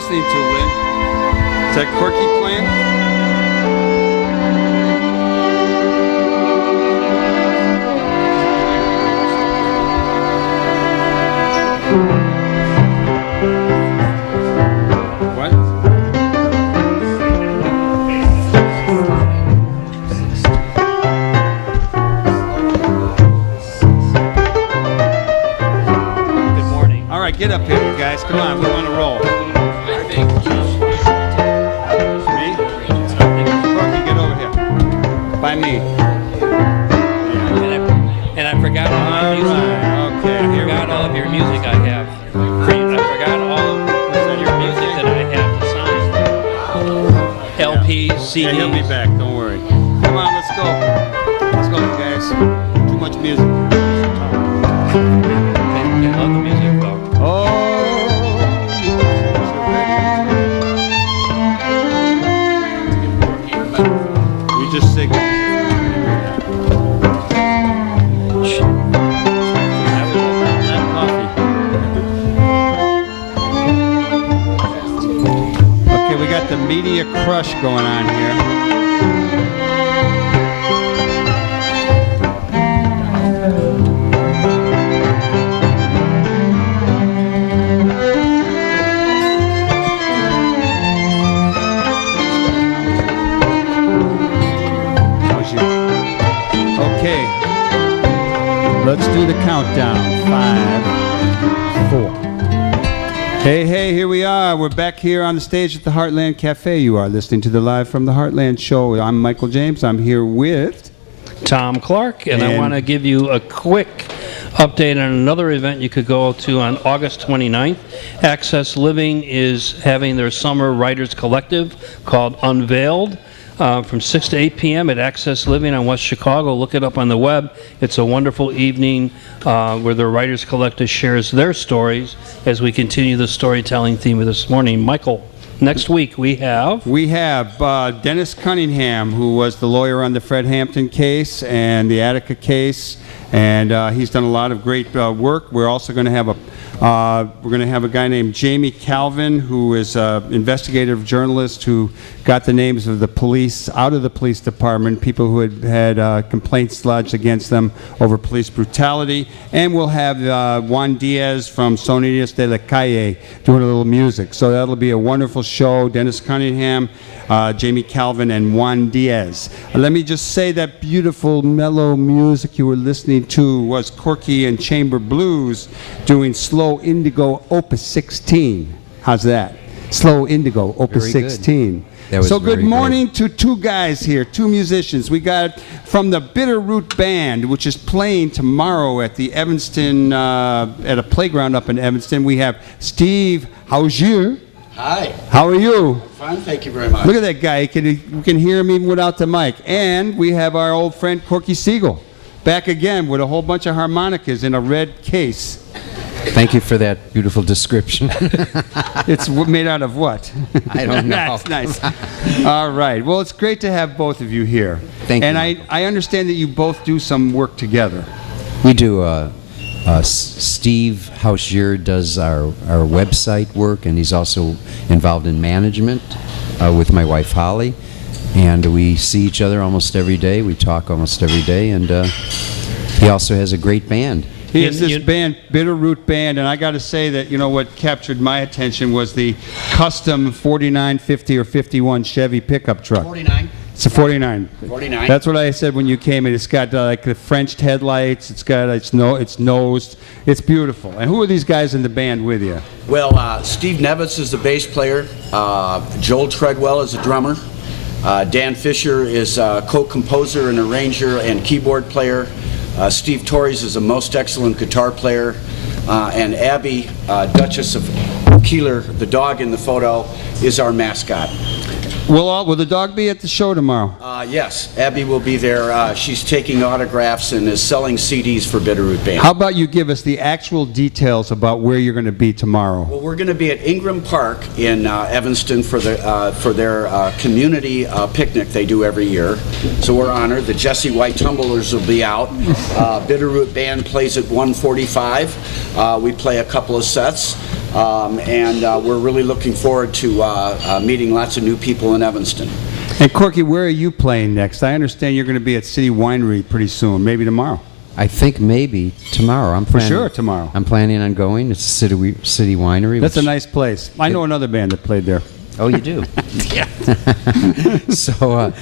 listening to, Lynn? Is that Corky playing? What? Good morning. All right, get up here, you guys. Come on, we want to roll. Me? Corky, get over here. By me. And I forgot all my music. Okay, I forgot all of your music I have. I forgot all of your music that I have to sign. LPs, CDs. Yeah, he'll be back. Don't worry. Come on, let's go. Let's go, you guys. Too much music. I love the music, though. Oh. You just sing. Okay, we got the media crush going on here. Okay, let's do the countdown. 5, 4. Hey, hey, here we are. We're back here on the stage at the Heartland Cafe. You are listening to the Live from the Heartland show. I'm Michael James. I'm here with Tom Clark, and I want to give you a quick update on another event you could go to on August 29th. Access Living is having their summer writers collective called Unveiled. From 6 to 8 p.m. at Access Living on West Chicago. Look it up on the web. It's a wonderful evening where the Writers Collective shares their stories as we continue the storytelling theme of this morning. Michael, next week we have Dennis Cunningham, who was the lawyer on the Fred Hampton case and the Attica case, and he's done a lot of great work. We're also going to have a guy named Jamie Calvin, who is an investigative journalist who got the names of the police out of the police department, people who had complaints lodged against them over police brutality. And we'll have Juan Diaz from Sonidos de la Calle doing a little music. So that'll be a wonderful show. Dennis Cunningham, Jamie Calvin, and Juan Diaz. Let me just say that beautiful mellow music you were listening to was Corky and Chamber Blues doing Slow Indigo Opus 16. How's that? Slow Indigo Opus 16. So good morning to two guys here, two musicians. We got from the Bitterroot Band, which is playing tomorrow at the Evanston, at a playground up in Evanston. We have Steve Hausheer. Hi. How are you? Fine, thank you very much. Look at that guy. You can hear him even without the mic. And we have our old friend Corky Siegel back again with a whole bunch of harmonicas in a red case. Thank you for that beautiful description. It's made out of what? I don't know. That's nice. All right. Well, it's great to have both of you here. Thank you. And I understand that you both do some work together. We do. Steve Hausheer does our website work, and he's also involved in management with my wife Holly. And we see each other almost every day. We talk almost every day. And he also has a great band. He has this band, Bitterroot Band, and I got to say that, you know, what captured my attention was the custom 49, 50, or 51 Chevy pickup truck. 49. It's a 49. 49. That's what I said when you came in. It's got like the French headlights. It's got it's nosed. It's beautiful. And who are these guys in the band with you? Well, Steve Nevitz is the bass player. Joel Treadwell is a drummer. Dan Fisher is a co-composer and arranger and keyboard player. Steve Torres is a most excellent guitar player. And Abby, Duchess of Keeler, the dog in the photo, is our mascot. Will the dog be at the show tomorrow? Yes, Abby will be there. She's taking autographs and is selling CDs for Bitterroot Band. How about you give us the actual details about where you're going to be tomorrow? Well, we're going to be at Ingram Park in Evanston for their community picnic they do every year. So we're honored. The Jesse White Tumblers will be out. Bitterroot Band plays at 1:45. We play a couple of sets. and we're really looking forward to meeting lots of new people in Evanston. And Corky, where are you playing next? I understand you're going to be at City Winery pretty soon, maybe tomorrow. I think maybe tomorrow. I'm For planning, sure, tomorrow. I'm planning on going. It's City Winery. That's a which- nice place. I know another band that played there. Oh, you do? Yeah. So,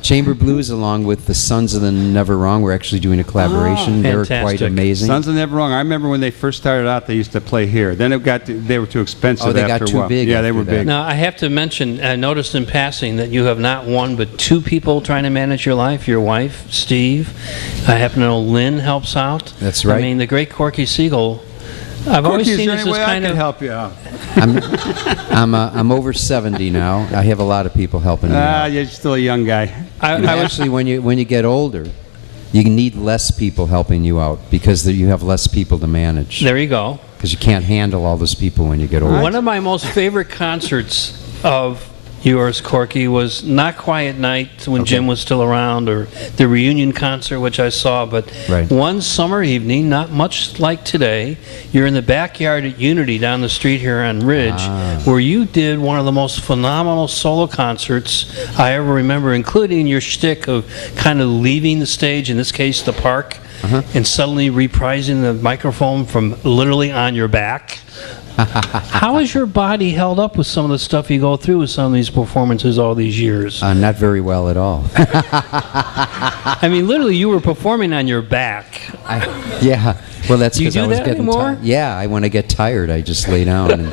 Chamber Blues, along with the Sons of the Never Wrong, we're actually doing a collaboration. They're quite fantastic. amazing. Sons of Never Wrong. I remember when they first started out, they used to play here. Then they were too expensive Oh, they after got a too while. big Yeah, they after were that. big. Now, I have to mention, I noticed in passing that you have not one but two people trying to manage your life. Your wife, Steve. I happen to know Lynn helps out. That's right. I mean, the great Corky Siegel. I've always Corky, is seen there this any as way I kind can of. help you out? I'm over 70 now. I have a lot of people helping me out. You're still a young guy. I was Actually, when you get older, you need less people helping you out because you have less people to manage. There you go. Because you can't handle all those people when you get older. One of my most favorite concerts of yours, Corky, was Not Quiet Night when Jim was still around, or the reunion concert, which I saw. But Right. one summer evening, not much like today, you're in the backyard at Unity down the street here on Ridge, where you did one of the most phenomenal solo concerts I ever remember, including your shtick of kind of leaving the stage, in this case the park, and suddenly reprising the microphone from literally on your back. How has your body held up with some of the stuff you go through with some of these performances all these years? Not very well at all. I mean, literally, you were performing on your back. Yeah. Well, that's Do you because I do was that getting anymore? tired. Yeah, when I get tired, I just lay down and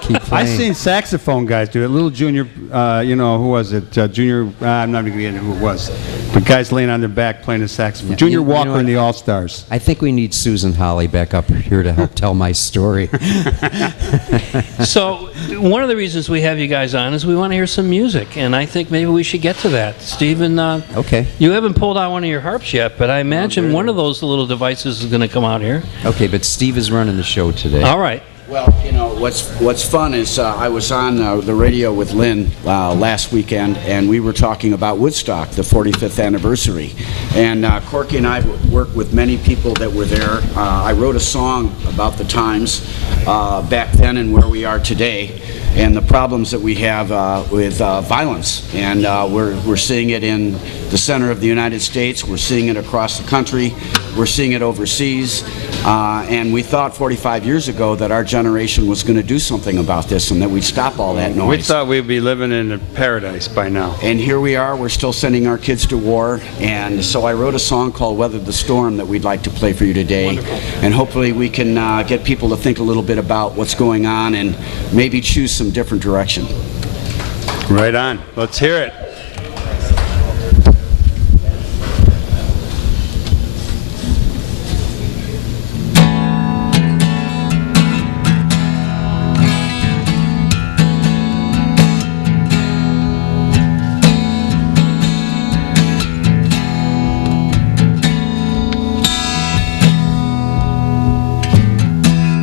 keep I've playing. seen saxophone guys do it. Little Junior, who was it? Junior, I'm not even going to get into who it was. But guys laying on their back playing the saxophone. Yeah. Junior You know Walker what? and the All-Stars. I think we need Susan Holly back up here to help tell my story. So, one of the reasons we have you guys on is we want to hear some music, and I think maybe we should get to that. Stephen, Okay. you haven't pulled out one of your harps yet, but I imagine one of those little devices is going to come out here. Okay, but Steve is running the show today. All right. Well, what's fun is I was on the radio with Lynn last weekend, and we were talking about Woodstock, the 45th anniversary. And Corky and I worked with many people that were there. I wrote a song about the times back then and where we are today, and the problems that we have with violence. And we're seeing it in the center of the United States. We're seeing it across the country. We're seeing it overseas. And we thought 45 years ago that our generation was going to do something about this and that we'd stop all that noise. We thought we'd be living in a paradise by now. And here we are, we're still sending our kids to war, and so I wrote a song called Weather the Storm that we'd like to play for you today. Wonderful. And hopefully we can get people to think a little bit about what's going on and maybe choose some different direction. Right on. Let's hear it.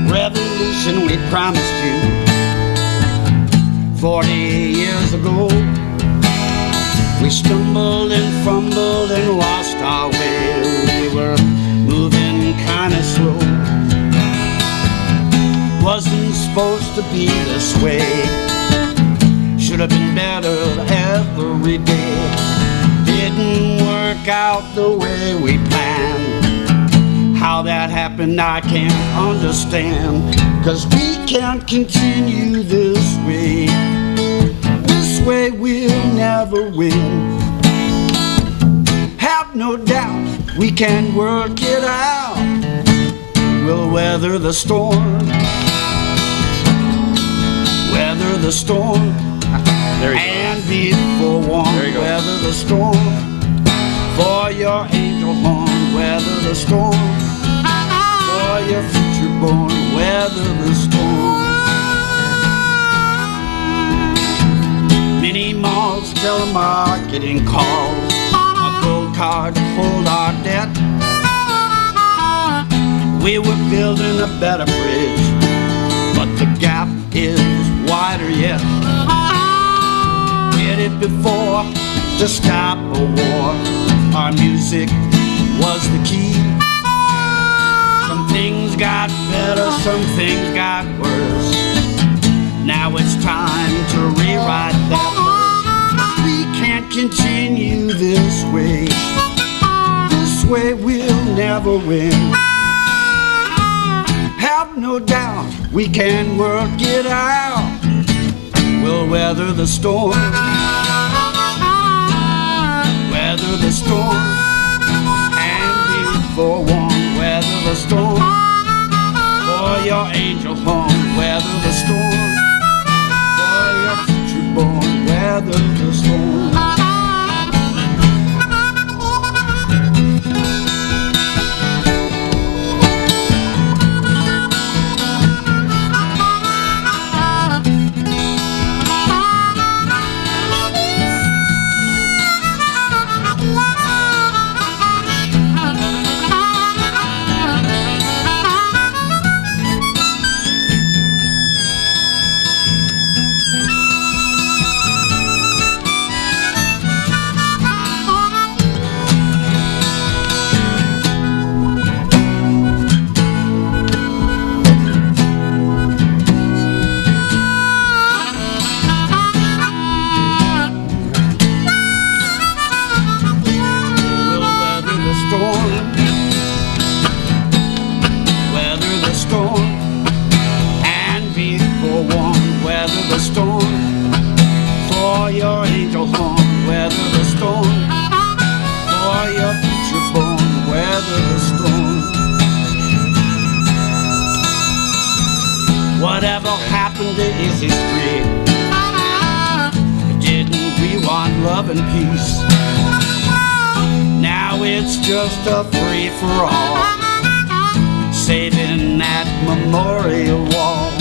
Revolution we promised you 40 years ago. We stumbled and fumbled and lost our way. We were moving kind of slow. Wasn't supposed to be this way. Should have been better every day. Didn't work out the way we planned. How that happened I can't understand. 'Cause we can't continue this way. This way we'll never win. Have no doubt we can work it out. We'll weather the storm. Weather the storm. There you And be forewarned. There you go. Weather the storm. For your angel horn. Weather the storm. For your future born. Weather the storm. Many malls, telemarketing calls. A gold card to hold our debt. We were building a better bridge, but the gap is wider yet. Did it before to stop a war. Our music was the key. Some things got better, some things got worse. Now it's time to rewrite that verse. We can't continue this way. This way we'll never win. Have no doubt we can work it out. We'll weather the storm. Weather the storm. And be forewarned. Weather the storm. For your angel home. Weather the storm. For your future born. Weather the storm. Whatever happened is history. Didn't we want love and peace? Now it's just a free-for-all, saving that memorial wall,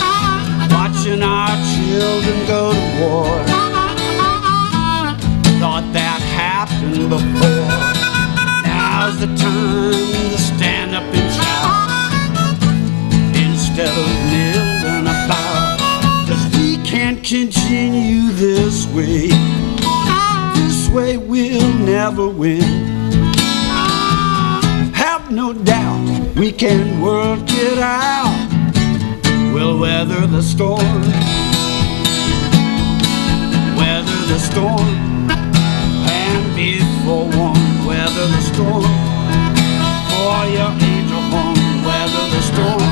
watching our children go to war. Thought that happened before. Now's the time to stand up and shout instead of kneeling about. 'Cause we can't continue this way. This way we'll never win. Have no doubt we can work it out. We'll weather the storm. Weather the storm. And be forewarned. Weather the storm. For your angel home. Weather the storm.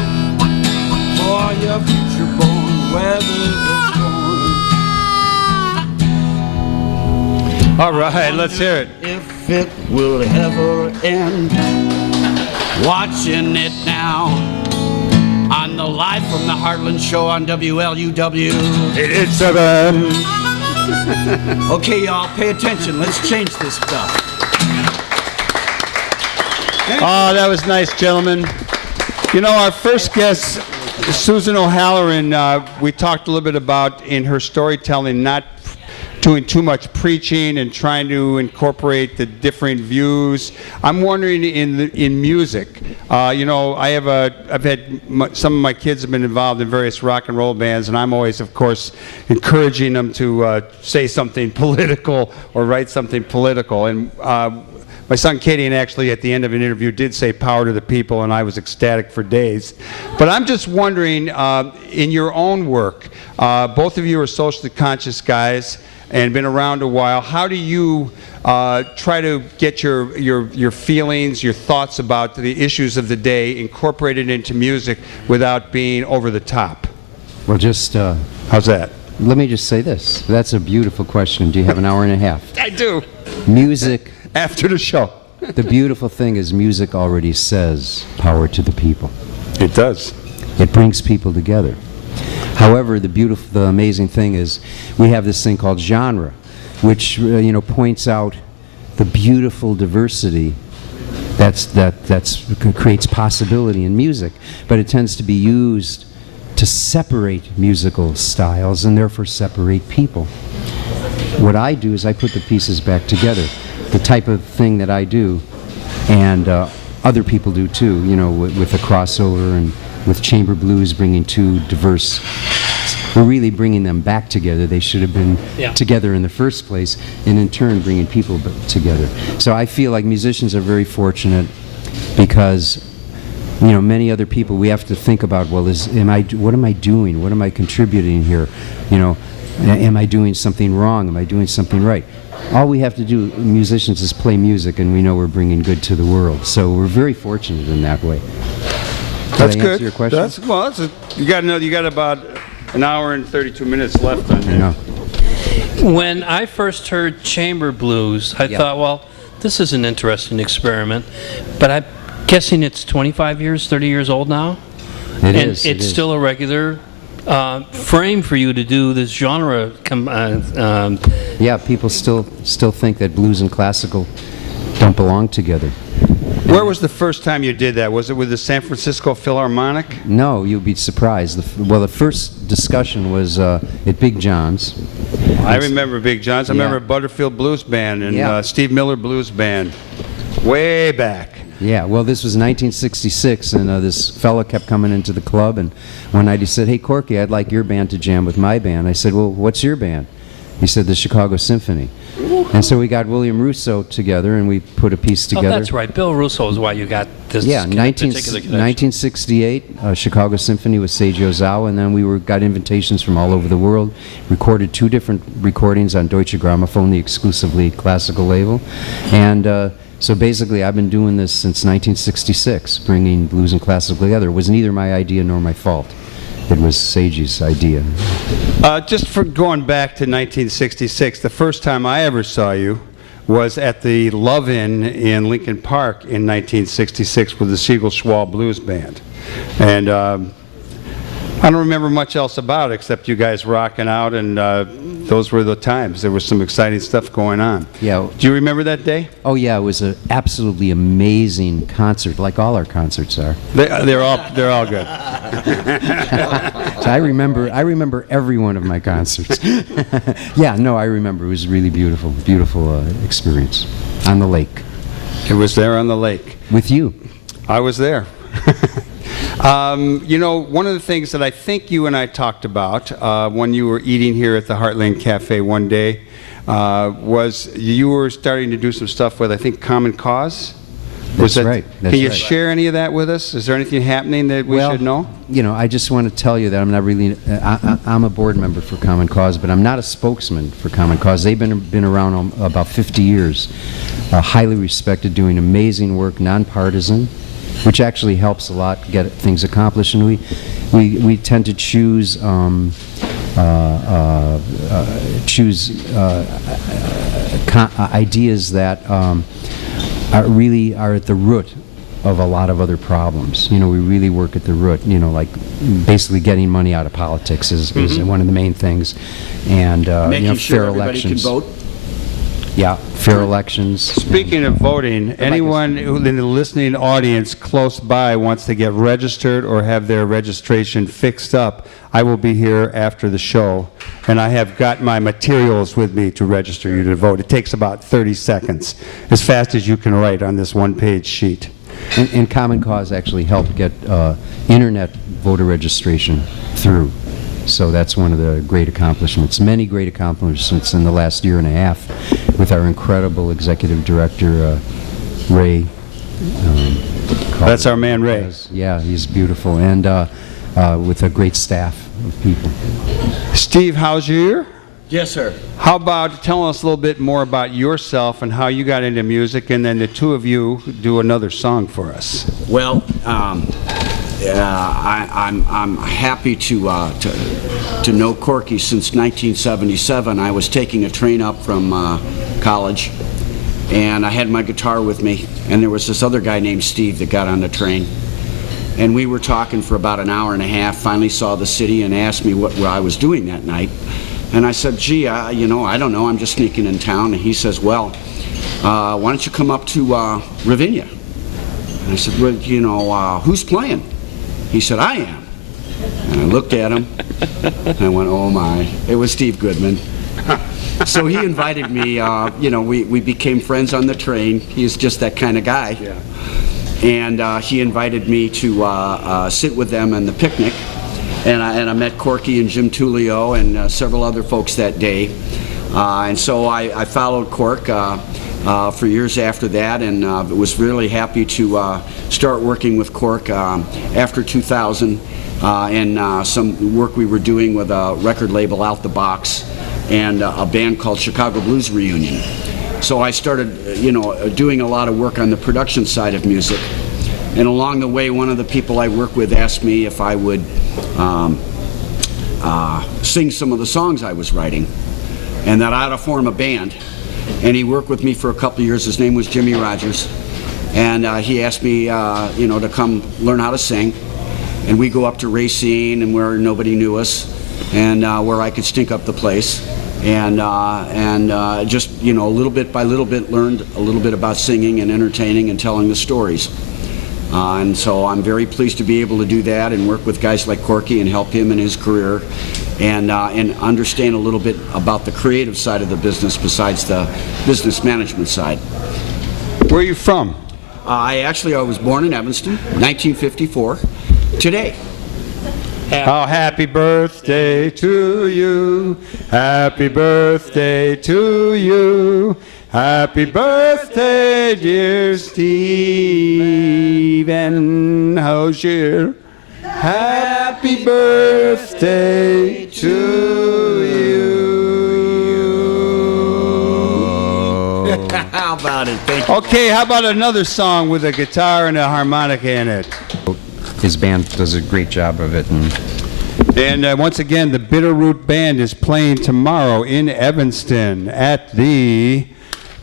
For your future born. Weather the storm. All right, let's hear it. If it will ever end. Watching it now on the Live from the Heartland show on WLUW. 887. Okay, y'all, pay attention. Let's change this stuff. Oh, that was nice, gentlemen. You know, our first guest, Susan O'Halloran, we talked a little bit about in her storytelling not doing too much preaching and trying to incorporate the different views. I'm wondering in music, you know, I've had some of my kids have been involved in various rock and roll bands, and I'm always, of course, encouraging them to say something political or write something political. And my son Katie, and actually at the end of an interview, did say "power to the people," and I was ecstatic for days. But I'm just wondering, in your own work, both of you are socially conscious guys and been around a while. How do you try to get your feelings, your thoughts about the issues of the day incorporated into music without being over the top? Well, just how's that? Let me just say this. That's a beautiful question. Do you have an hour and a half? I do. Music. After the show. The beautiful thing is music already says power to the people. It does. It brings people together. However, the amazing thing is we have this thing called genre, which points out the beautiful diversity that creates possibility in music, but it tends to be used to separate musical styles and therefore separate people. What I do is I put the pieces back together. The type of thing that I do, and other people do too, with the crossover and with chamber blues, bringing two diverse, we're really bringing them back together. They should have been together in the first place, and in turn bringing people together. So I feel like musicians are very fortunate because many other people, we have to think about, well, what am I doing? What am I contributing here? Am I doing something wrong? Am I doing something right? All we have to do, musicians, is play music, and we know we're bringing good to the world. So we're very fortunate in that way. That's Did I good. answer your question? You got about an hour and 32 minutes left on I know. When I first heard chamber blues, I thought, well, this is an interesting experiment. But I'm guessing it's 25 years, 30 years old now? It and is. it's still a regular frame for you to do this genre. Yeah, people still think that blues and classical don't belong together. Where was the first time you did that? Was it with the San Francisco Philharmonic? No, you'll be surprised. The first discussion was at Big John's. I remember Big John's. I Yeah. remember Butterfield Blues Band and Yeah. Steve Miller Blues Band. Way back. Yeah, well, this was 1966, and this fella kept coming into the club, and one night he said, "Hey, Corky, I'd like your band to jam with my band." I said, "Well, what's your band?" He said, "The Chicago Symphony." And so we got William Russo together, and we put a piece Oh, together. that's right. Bill Russo is why you got this Yeah, particular connection. 1968, Chicago Symphony with Seiji Ozawa, and then we got invitations from all over the world, recorded 2 different recordings on Deutsche Grammophon, the exclusively classical label, and so basically I've been doing this since 1966, bringing blues and classical together. It was neither my idea nor my fault. It was Seiji's idea. Just for going back to 1966, the first time I ever saw you was at the Love-In in Lincoln Park in 1966 with the Siegel Schwal Blues Band. And I don't remember much else about it except you guys rocking out, and those were the times. There was some exciting stuff going on. Yeah. Do you remember that day? Oh yeah, it was an absolutely amazing concert, like all our concerts are. They're all good. So I remember every one of my concerts. Yeah, no, I remember. It was a really beautiful experience on the lake It was there on the lake. with you. I was there. One of the things that I think you and I talked about when you were eating here at the Heartland Cafe one day was you were starting to do some stuff with, I think, Common Cause? That's right. That's Can you right. share any of that with us? Is there anything happening that we should know? I just want to tell you that I'm not really. I'm a board member for Common Cause, but I'm not a spokesman for Common Cause. They've been around about 50 years, highly respected, doing amazing work, nonpartisan, which actually helps a lot get things accomplished. And we tend to choose ideas that are at the root of a lot of other problems. We really work at the root. Like basically getting money out of politics is one of the main things, and Making sure fair everybody elections. can vote. Yeah, fair elections. Speaking of voting, anyone in the listening audience close by wants to get registered or have their registration fixed up, I will be here after the show, and I have got my materials with me to register you to vote. It takes about 30 seconds, as fast as you can write on this one-page sheet. And Common Cause actually helped get internet voter registration through. So that's one of the great accomplishments. Many great accomplishments in the last year and a half with our incredible executive director, Ray. That's our man, Ray. Yeah, he's beautiful. And with a great staff of people. Steve Hausheer, Yes, sir. how about telling us a little bit more about yourself and how you got into music, and then the two of you do another song for us. Well, I'm happy to know Corky since 1977. I was taking a train up from college, and I had my guitar with me, and there was this other guy named Steve that got on the train, and we were talking for about an hour and a half. Finally saw the city and asked me what I was doing that night, and I said, "Gee, I don't know. I'm just sneaking in town." And he says, "Well, why don't you come up to Ravinia?" And I said, "Well, who's playing?" He said, "I am." And I looked at him, and I went, "Oh my." It was Steve Goodman. So he invited me, we became friends on the train. He is just that kind of guy. Yeah. And he invited me to sit with them on the picnic. And I met Corky and Jim Tullio and several other folks that day. And so I followed Cork. for years after that, and was really happy to start working with Cork after 2000, and some work we were doing with a record label, Out the Box, and a band called Chicago Blues Reunion. So I started, doing a lot of work on the production side of music. And along the way, one of the people I work with asked me if I would sing some of the songs I was writing, and that I ought to form a band. And he worked with me for a couple of years. His name was Jimmy Rogers, and he asked me, to come learn how to sing. And we go up to Racine, and where nobody knew us, and where I could stink up the place, and just little bit by little bit learned a little bit about singing and entertaining and telling the stories. And so I'm very pleased to be able to do that and work with guys like Corky and help him in his career, and understand a little bit about the creative side of the business besides the business management side. Where are you from? I was born in Evanston, 1954. Today. Oh, happy birthday to you. Happy birthday to you. Happy birthday, dear Stephen Hausheer. Happy birthday to you. How about it? Thank you. Okay, how about another song with a guitar and a harmonica in it? His band does a great job of it. And once again, the Bitterroot Band is playing tomorrow in Evanston at the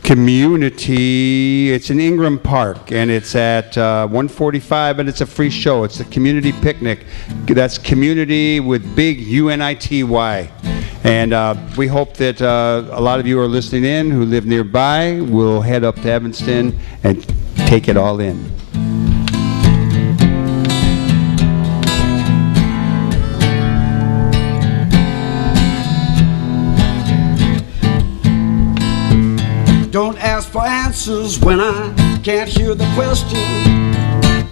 Community. It's in Ingram Park, and it's at 1:45, and it's a free show. It's a community picnic. That's community with big UNITY. And we hope that a lot of you are listening in who live nearby will head up to Evanston and take it all in. Don't ask for answers when I can't hear the question.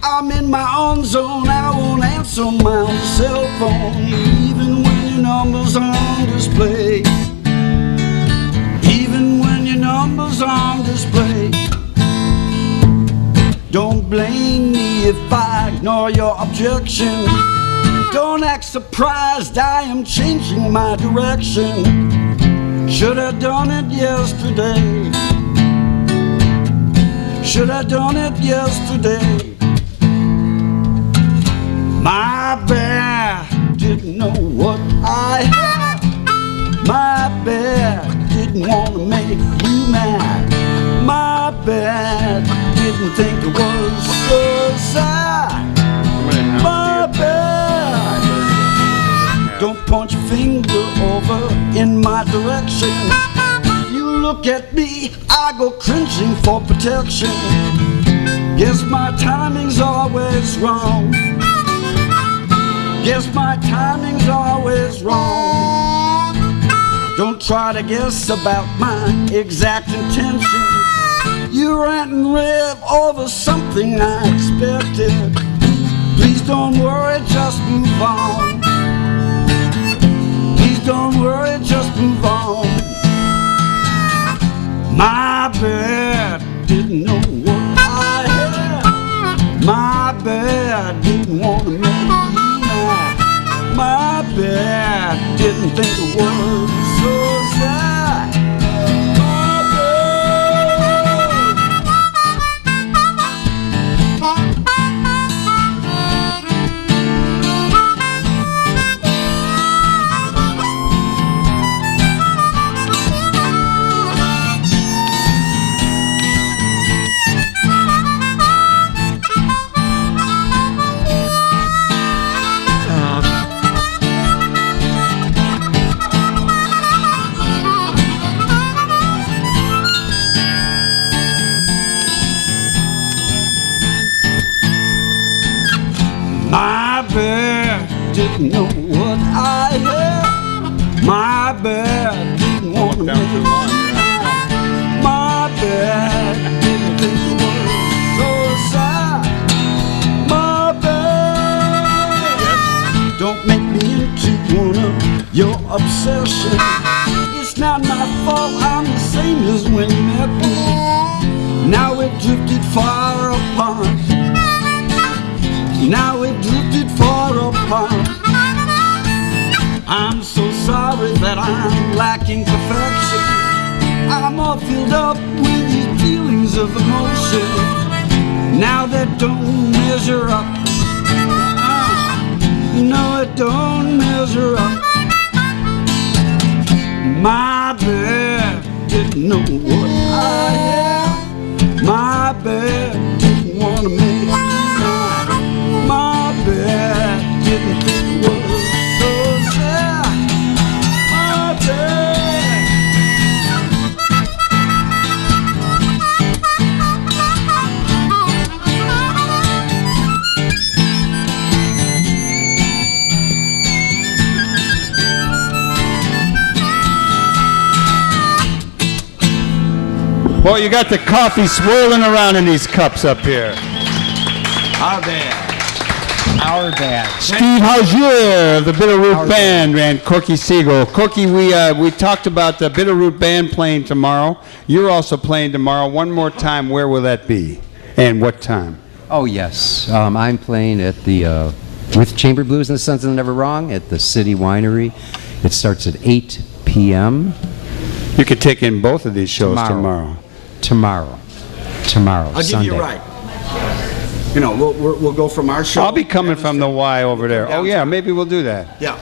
I'm in my own zone, I won't answer my own cell phone, even when your number's on display. Even when your number's on display. Don't blame me if I ignore your objection. Don't act surprised, I am changing my direction. Should have done it yesterday. Should have done it yesterday. My bad, didn't know what I had. My bad, didn't want to make you mad. My bad, didn't think it was so sad. My bad. Don't point your finger over in my direction. Look at me, I go cringing for protection. Guess my timing's always wrong. Guess my timing's always wrong. Don't try to guess about my exact intention. You rant and rave over something I expected. Please don't worry, just move on. Please don't worry, just move on. My bad, didn't know what I had. My bad, didn't want to make you mad. My bad, didn't think the world was so sad. My bad, didn't know what I had. My bad, didn't want to make you mad. My bad, didn't think the world was so sad. My bad. Don't make me into one of your obsessions. It's It's not my fault, I'm the same as when you met me. Now we've drifted far apart. Now we've drifted far apart. I'm so sorry that I'm lacking perfection. I'm all filled up with these feelings of emotion. Now that don't measure up. No, it don't measure up. My bad didn't know what I am. My bad didn't want to make me mine. My bad didn't think it was so sad. My bad. Well, you got the coffee swirling around in these cups up here. Our bad. Our bad. Steve Hausheer of the Bitterroot Band and Corky Siegel. Corky, we talked about the Bitterroot Band playing tomorrow. You're also playing tomorrow. One more time, where will that be? And what time? Oh, yes. I'm playing at the, with Chamber Blues and the Sons of the Never Wrong at the City Winery. It starts at 8 p.m. You could take in both of these shows tomorrow. Tomorrow, I'll Sunday. give you a ride. You know, we'll go from our show. I'll be coming from the Y over there. Oh, yeah, maybe we'll do that. Yeah.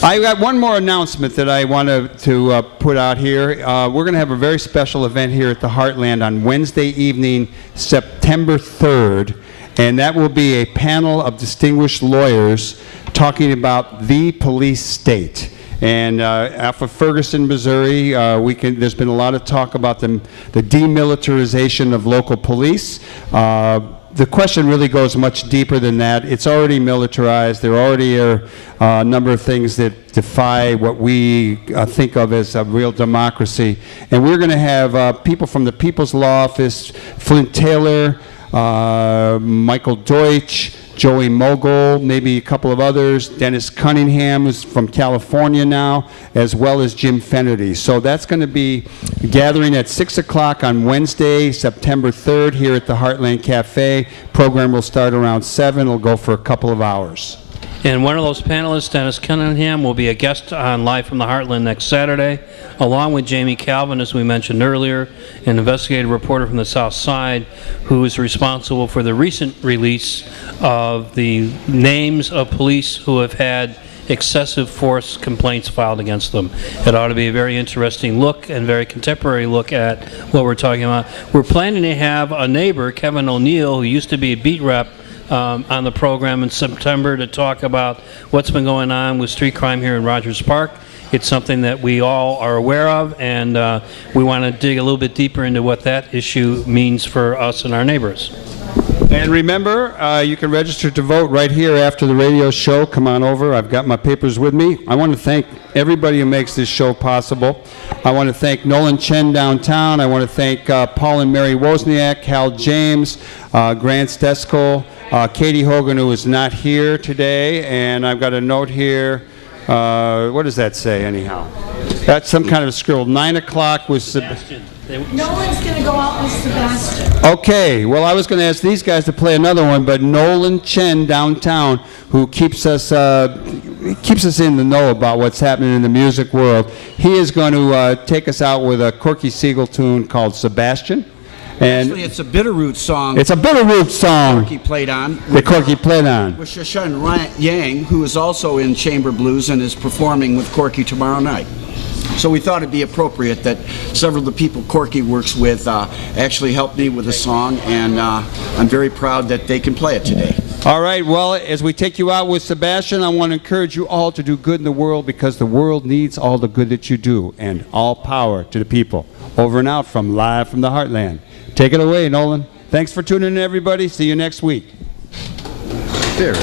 I got one more announcement that I wanted to put out here. We're going to have a very special event here at the Heartland on Wednesday evening, September 3rd, and that will be a panel of distinguished lawyers talking about the police state. And off of Ferguson, Missouri, there's been a lot of talk about the demilitarization of local police. The question really goes much deeper than that. It's already militarized. There already are a number of things that defy what we think of as a real democracy. And we're going to have people from the People's Law Office, Flint Taylor, Michael Deutsch, Joey Mogul, maybe a couple of others, Dennis Cunningham, who's from California now, as well as Jim Fennerty. So that's going to be gathering at 6 o'clock on Wednesday, September 3rd, here at the Heartland Cafe. Program will start around 7. It'll go for a couple of hours. And one of those panelists, Dennis Cunningham, will be a guest on Live from the Heartland next Saturday, along with Jamie Calvin, as we mentioned earlier, an investigative reporter from the South Side, who is responsible for the recent release of the names of police who have had excessive force complaints filed against them. It ought to be a very interesting look and very contemporary look at what we're talking about. We're planning to have a neighbor, Kevin O'Neill, who used to be a beat rep, on the program in September to talk about what's been going on with street crime here in Rogers Park. It's something that we all are aware of, and we want to dig a little bit deeper into what that issue means for us and our neighbors. And remember, you can register to vote right here after the radio show. Come on over. I've got my papers with me. I want to thank everybody who makes this show possible. I want to thank Nolan Chen downtown. I want to thank Paul and Mary Wozniak, Hal James, Grant Stesko, Katie Hogan, who is not here today. And I've got a note here. What does that say, anyhow? That's some kind of a scribble. 9 o'clock was... Nolan's going to go out with Sebastian. Okay, well, I was going to ask these guys to play another one, but Nolan Chen downtown, who keeps us in the know about what's happening in the music world, he is going to take us out with a Corky Siegel tune called Sebastian. And actually, it's a Bitterroot song. It's a Bitterroot song. Corky played on. The Corky played on. With Shashan Yang, who is also in Chamber Blues and is performing with Corky tomorrow night. So we thought it'd be appropriate that several of the people Corky works with actually helped me with the song, and I'm very proud that they can play it today. All right, well, as we take you out with Sebastian, I want to encourage you all to do good in the world, because the world needs all the good that you do, and all power to the people. Over and out from Live from the Heartland. Take it away, Nolan. Thanks for tuning in, everybody. See you next week. There.